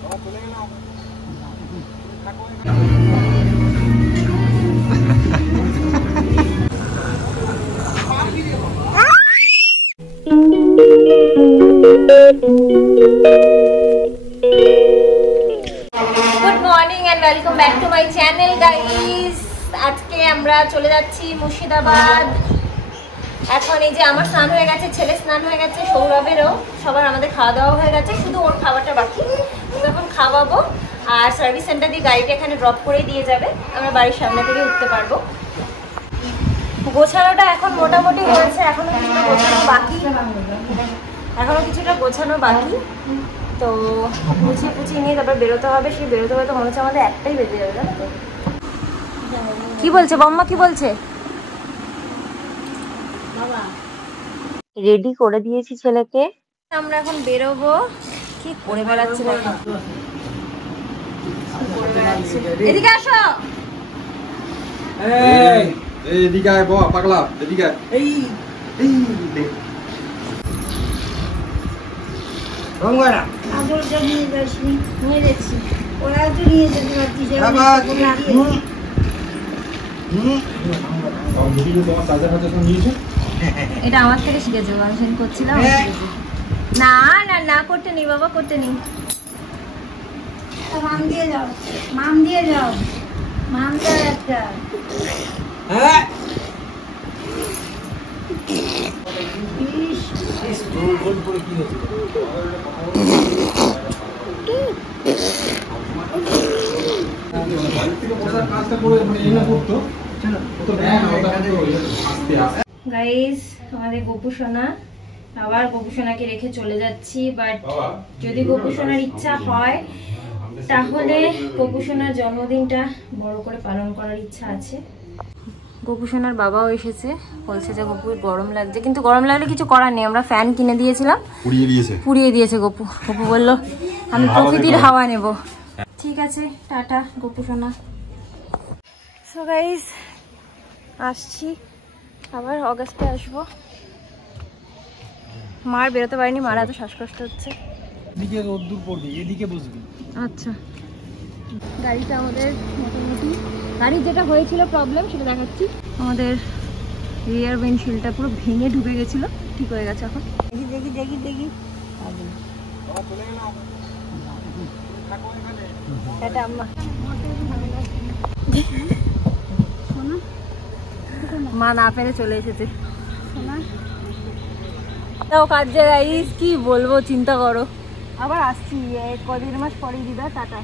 Morning and welcome back to my channel guys. আজকে আমরা চলে যাচ্ছি মুর্শিদাবাদ। এখন এই যে আমার স্নান হয়ে গেছে, ছেলে স্নান হয়ে গেছে, সৌরভেরও, সবার আমাদের খাওয়া দাওয়া হয়ে গেছে, শুধু ওর খাবারটা বাকি। এখন খাওয়াবো আর সার্ভিস সেন্টার দিয়ে গাড়িটা এখানে ড্রপ করে দিয়ে যাবে, আমরা বাড়ির সামনে থেকে উঠতে পারবো। গোছানোটা এখন মোটামুটি হয়েছে, এখনো কিছুটা গোছানো বাকি, তো গুছিয়ে নিয়ে তারপর বেরোতে হবে। সেই বেরোতে হবে তো মনে হচ্ছে আমাদের একটাই বেজে যাবে, জানো তো? কি বলছে বম্মা, কি বলছে? রেডি করে দিয়েছি ছেলেকে, আমরা এখন বেরোবো। কি করে বেড়াচ্ছে দেখো, এদিকে আসো, এদিকে আয় বাবা, পাগলা এদিকে আয়। এই রংগরা আদর নিয়ে যাসনি, নিয়ে যাচ্ছি, ওরা তো নিয়ে যেতে পারছিস। এটা আমার থেকে শিখেছে, আমি করছিলাম। না না না, করতে নেই বাবা, করতে নেই। মাম দিয়ে যাও, মাম দিয়ে যাও, মাম দাও একটা। গাইস, আমাদের গোপু সোনা, আবার গোপু সোনাকে রেখে চলে যাচ্ছি। বাট যদি গোপু সোনার ইচ্ছা হয় তাহলে গোপু সোনার জন্মদিনটা বড় করে পালন করার ইচ্ছা আছে। গোপু সোনার বাবাও এসেছে, বলছে যে গোপুর গরম লাগছে, কিন্তু গরম লাগলে কিছু করার নেই, আমরা ফ্যান কিনে দিয়েছিলাম, পুড়িয়ে দিয়েছে গোপু। গোপু বললো আমি প্রকৃতির হাওয়া নেব। ঠিক আছে, টাটা গোপু সোনা। সো গাইস, আসছি, আবার অগাস্টে আসবো। মার বেরোতে পারিনি, মার এত শ্বাসকষ্ট হচ্ছে। এদিকে রোদ্দুর পড়বে, এদিকে বসবি। আচ্ছা, গাড়িটা আমাদের মোটামুটি, গাড়ির যেটা হয়েছিল প্রবলেম সেটা দেখাচ্ছি। আমাদের রিয়ার উইন্ডশিল্ডটা পুরো ভেঙে ঢুকে গেছিল, ঠিক হয়ে গেছে এখন। দেখি দেখি দেখি এটা আম্মা, মা না পেরে চলে এসেছে। কাজে গাইস, কি বলবো, চিন্তা করো। আবার আসছি কদিন মাস পরেই, দিদা টাটা।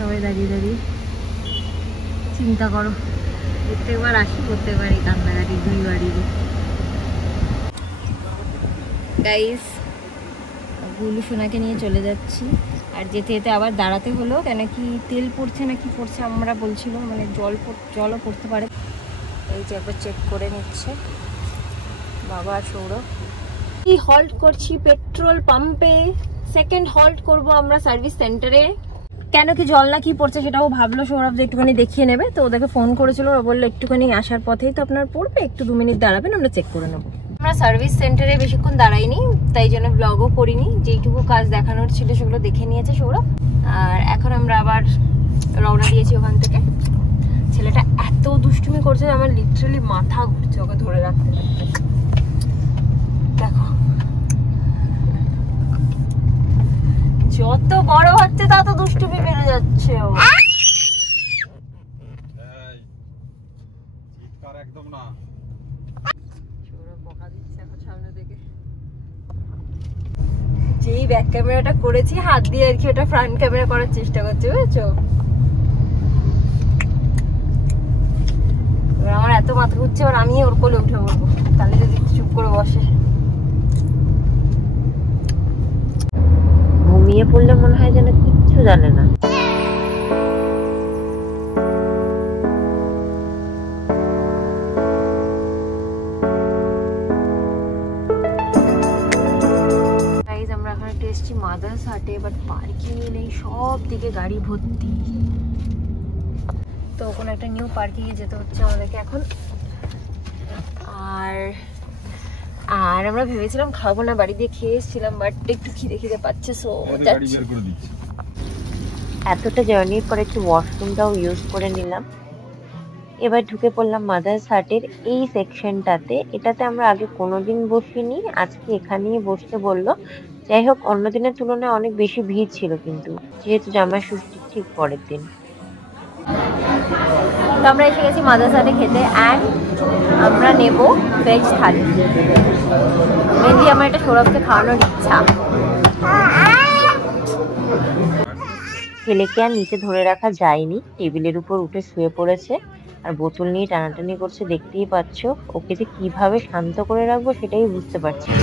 সবাই দাঁড়িয়ে দাঁড়িয়ে চিন্তা করো, প্রত্যেকবার আসি, প্রত্যেকবারই কান্নাকাটি, দুই বাড়িরই। গাইস, গুলু সোনাকে নিয়ে চলে যাচ্ছি, আর যেতে যেতে আবার দাঁড়াতে হলো, কেন কি তেল পড়ছে না কি পড়ছে আমরা বলছিল, মানে জলও পড়তে পারে। এই যে একবার চেক করে নিচ্ছে বাবা সৌরভ। এই হল্ট করছি পেট্রোল পাম্পে, সেকেন্ড হল্ট করব আমরা সার্ভিস সেন্টারে। কেন কি জল না কি পড়ছে সেটাও ভাবলো সৌরভ যে একটুখানি দেখিয়ে নেবে, তো ওদেরকে ফোন করেছিল, ওরা বললো একটুখানি আসার পথেই তো আপনার পড়বে, একটু 2 মিনিট দাঁড়াবেন, আমরা চেক করে নেবো। আমরা সার্ভিস সেন্টারে বেশিক্ষণ দাঁড়াইনি, তাই জন্য ব্লগও করিনি, যেইটুকু কাজ দেখানোর ছিল সেগুলো দেখে নিয়েছে সৌরভ। আর এখন আমরা আবার রওনা দিয়েছি ওখান থেকে। ছেলেটা এত দুষ্টুমি করছে আমার লিটারালি মাথা ঘুরছে ওকে ধরে রাখতে রাখতে। দেখো, যত বড় হচ্ছে তত দুষ্টুমি বেড়ে যাচ্ছে ও। একদম না, যেই ব্যাক ক্যামেরাটা করেছি হাত দিয়ে আর কি, ওটা ফ্রন্ট ক্যামেরা করার চেষ্টা করছে, বুঝেছো? আমার এত মাথা ঘুরছে, আর আমি ওর কোলে উঠে পড়বো, তাহলে যদি চুপ করে বসে। ঘুমিয়ে পড়লে মনে হয় যেন কিচ্ছু জানে না। আমরা এখন একটু এসেছি মাদার্স হাটে, বাট পার্কিং নেই, সব দিকে গাড়ি ভর্তি, তো ওখানে একটা নিউ পার্কিং এ যেতে হচ্ছে আমাদেরকে এখন। আর আর আমরা ভেবেছিলাম খাবো না, বাড়ি দিয়ে খেয়ে এসেছিলাম, বাট একটু খিদে খিদে পাচ্ছে, সো যাচ্ছি। এতটা জার্নির পর একটু ওয়াশরুমটাও ইউজ করে নিলাম। এবার ঢুকে পড়লাম মাদার্স হাটের এই সেকশনটাতে। এটাতে আমরা আগে কোনোদিন বসিনি, আজকে এখানেই বসতে বললো। যাই হোক, অন্য দিনের তুলনায় অনেক বেশি ভিড় ছিল, কিন্তু যেহেতু জামাই ষষ্ঠীর ঠিক পরের দিন। তো আমরা এসে গেছি মাদার্স হাটে খেতে, অ্যান্ড আমরা নেব ভেজ থালি। মেনলি আমার এটা সৌরভকে খাওয়ানোর ইচ্ছা। ছেলেকে আর নিচে ধরে রাখা যায়নি, টেবিলের উপর উঠে শুয়ে পড়েছে আর বোতল নিয়ে টানাটানি করছে। দেখতেই পাচ্ছ, ওকে যে কিভাবে শান্ত করে রাখবো সেটাই বুঝতে পারছি না।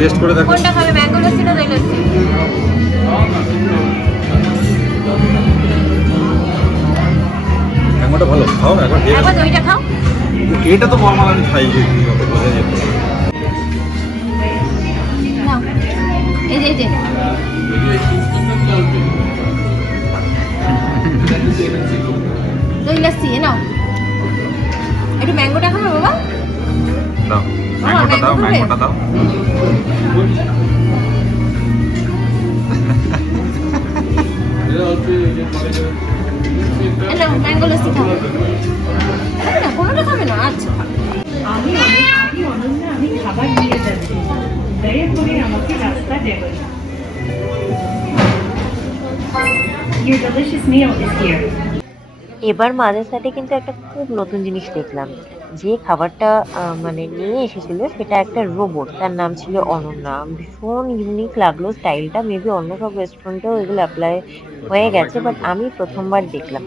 টেস্ট করে দেখো কোনটা খাবে, ম্যাঙ্গো লস্যি না দই লস্যি? ম্যাঙ্গোটা ভালো, খাও একবার খেয়ে একবার দইটা খাও। এটা তো নরমাল আমি খাই, বোঝা যেত। নাও, এই যে দই লস্যি নাও। একটু ম্যাঙ্গোটা খাবে বাবা? দাও ম্যাঙ্গোটা দাও, ম্যাঙ্গোটা দাও। ম্যাঙ্গো লস্যি খাবে না? কোনোটা খাবে না? আচ্ছা, আমি খাবার নিয়ে যাচ্ছি, দয়া করে আমাকে রাস্তা দেবেন। Your delicious meal is here. এবার মাদার্স হাটে কিন্তু একটা খুব নতুন জিনিস দেখলাম। যে খাবারটা মানে নিয়ে এসেছিল সেটা একটা রোবট, তার নাম ছিল অনন্যা। ভীষণ ইউনিক লাগলো স্টাইলটা। মেবি অন্য সব রেস্টুরেন্টেও এগুলো অ্যাপ্লাই হয়ে গেছে, বাট আমি প্রথমবার দেখলাম।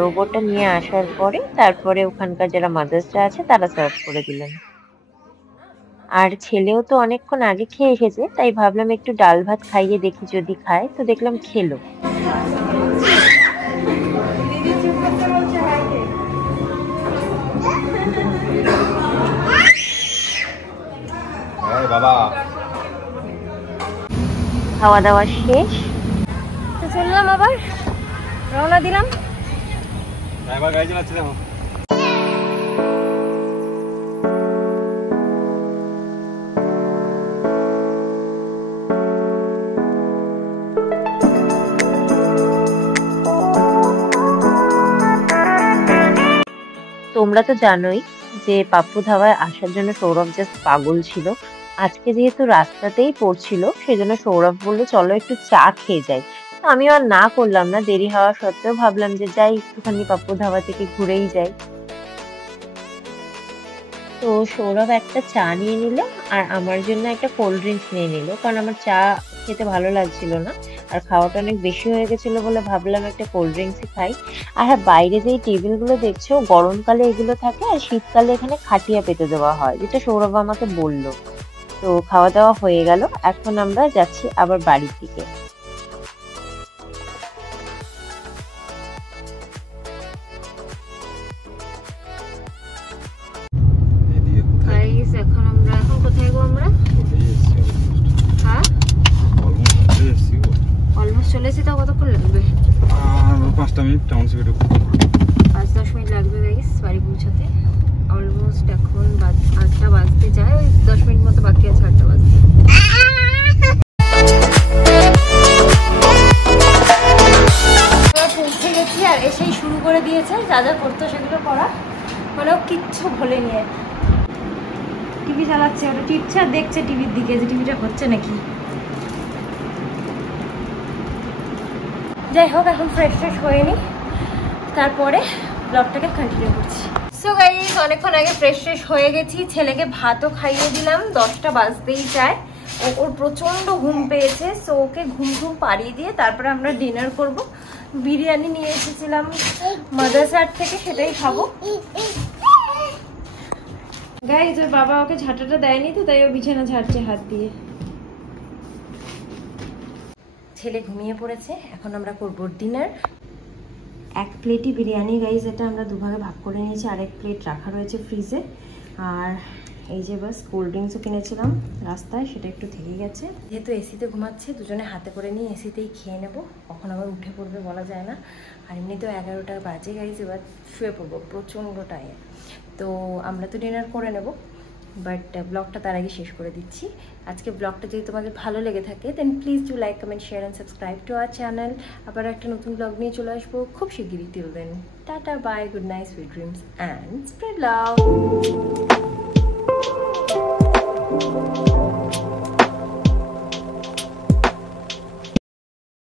রোবটটা নিয়ে আসার পরে তারপরে ওখানকার যারা মাদার্সরা আছে তারা সার্ভ করে দিলেন। আর ছেলেও তো অনেকক্ষণ আগে খেয়ে এসেছে, তাই ভাবলাম একটু ডাল ভাত খাইয়ে দেখি যদি খায়। তো দেখলাম খেলো। বাবা খাওয়া দাওয়া শেষ, তো চললাম, আবার রওনা দিলাম। ড্রাইভার গাড়ি চালাচ্ছে দেখো। তোমরা তো জানোই যে পাপ্পু ধাবায় আসার জন্য সৌরভ জাস্ট পাগল ছিল। আজকে যেহেতু রাস্তাতেই পড়ছিল, সেজন্য সৌরভ বললো চলো একটু চা খেয়ে যাই। তো আমিও আর না করলাম না, দেরি হওয়া সত্ত্বেও ভাবলাম যে যাই একটুখানি পাপ্পু ধাবা থেকে ঘুরেই যাই। তো সৌরভ একটা চা নিয়ে নিল আর আমার জন্য একটা কোল্ড ড্রিঙ্কস নিয়ে নিল, কারণ আমার চা খেতে ভালো লাগছিল না আর খাওয়াটা অনেক বেশি হয়ে গেছিলো বলে ভাবলাম একটা কোল্ড ড্রিঙ্কসই খাই। আর হ্যাঁ, বাইরে যে টেবিলগুলো দেখছো গরমকালে এগুলো থাকে আর শীতকালে এখানে খাটিয়া পেতে দেওয়া হয়, যেটা সৌরভ আমাকে বললো। তো খাওয়া দাওয়া হয়ে গেল, এখন আমরা যাচ্ছি আবার বাড়ির দিকে। এখন কোথায় গো আমরা? হ্যাঁ, অলমোস্ট চলে এসেছি। তাও কতক্ষণ লাগবে? 5 মিনিট টাউনশিপে ঢুকবো। 5-10 মিনিট লাগবে গাইস বাড়ি পৌঁছাতে। অলমোস্ট এখন 8টা বাজতে যায়, ওই 10 মিনিট মতো বাকি আছে 8টা বাজতে। পৌঁছে গেছি আর এসেই শুরু করে দিয়েছে যা যা করতো সেগুলো করা, মানে ও কিচ্ছু ভোলেনি। টিভি চালাচ্ছে, ওটা টিপছে আর দেখছে টিভির দিকে যে টিভিটা হচ্ছে নাকি। যাই হোক, এখন ফ্রেশ হয়ে নি, তারপরে ব্লগটাকে কন্টিনিউ করছি। সো গাইস, অনেকক্ষণ আগে ফ্রেশ হয়ে গেছি, ছেলেকে ভাতও খাইয়ে দিলাম, 10টা বাজতেই যায়। ওর প্রচণ্ড ঘুম পেয়েছে, সো ওকে ঘুম পাড়িয়ে দিয়ে তারপরে আমরা ডিনার করব। বিরিয়ানি নিয়ে এসেছিলাম মাদার্স হাট থেকে, সেটাই খাবো। গাইস, ওর বাবা ওকে ঝাঁটাটা দেয়নি, তো তাই ও বিছানা ঝাড়ছে হাত দিয়ে। ছেলে ঘুমিয়ে পড়েছে, এখন আমরা করবো ডিনার। এক প্লেটই বিরিয়ানি গাইজ, এটা আমরা দুভাগে ভাগ করে নিয়েছি, আর এক প্লেট রাখা রয়েছে ফ্রিজে। আর এই যে বাস কোল্ড ড্রিঙ্কসও কিনেছিলাম রাস্তায়, সেটা একটু থেকে গেছে। যেহেতু এসিতে ঘুমাচ্ছে, দুজনে হাতে করে নিয়ে এসিতেই খেয়ে নেবো, কখন আবার উঠে পড়বে বলা যায় না। আর এমনিতেও 11টা বাজে গাইজ, এবার শুয়ে পড়বো, প্রচণ্ড টাইম। তো আমরা তো ডিনার করে নেব, বাট ব্লগটা তার আগে শেষ করে দিচ্ছি। আজকে ব্লগটা যদি তোমাদের ভালো লেগে থাকে then please do like, comment, share and subscribe to our channel. আবার একটা নতুন ব্লগ নিয়ে চলে আসবো খুব শিগগিরই। Till then tata, bye, good night, sweet dreams and spread love.